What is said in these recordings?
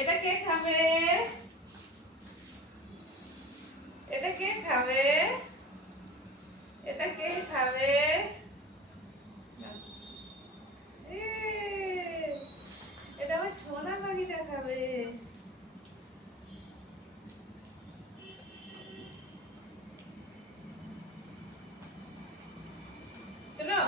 এটা কে খাবে? এটা কে খাবে? এটা কে খাবে? এটা আমার ছোনা পাখিটা খাবে। শোনো,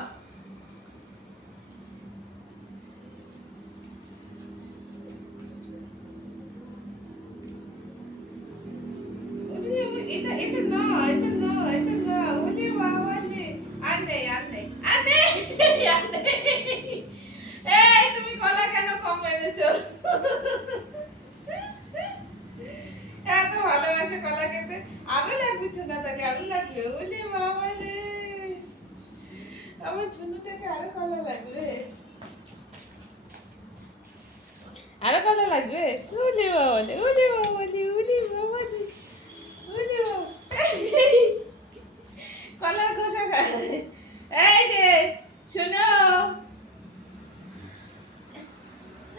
এটা এটা না, এটা না, এটা না। ওলে বাবা লে, আর নেই, আর নেই, আর নেই, আর নেই। এই তুমি কলা কেন কম এনেছো? এত ভালোবাসে কলা খেতে। আরো লাগবে ছোনাটাকে, আরো লাগবে। ওলে বাবা রে, আমার ছোনাটাকে আরো কলা লাগবে। আরো কলা লাগবে। ওলে বাবা লে, ওলে বাবা লে, ওলে বাবা লে, ওলে বাবা। কলার খোসা খায়। এই যে শোনো,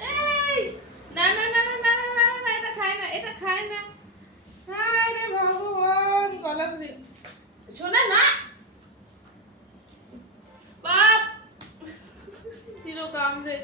এই না না না না না না না না, এটা খায় না, এটা খায় না। হায় রে ভগবান, কলা শোনা না বাপ, দিল কামড়ে।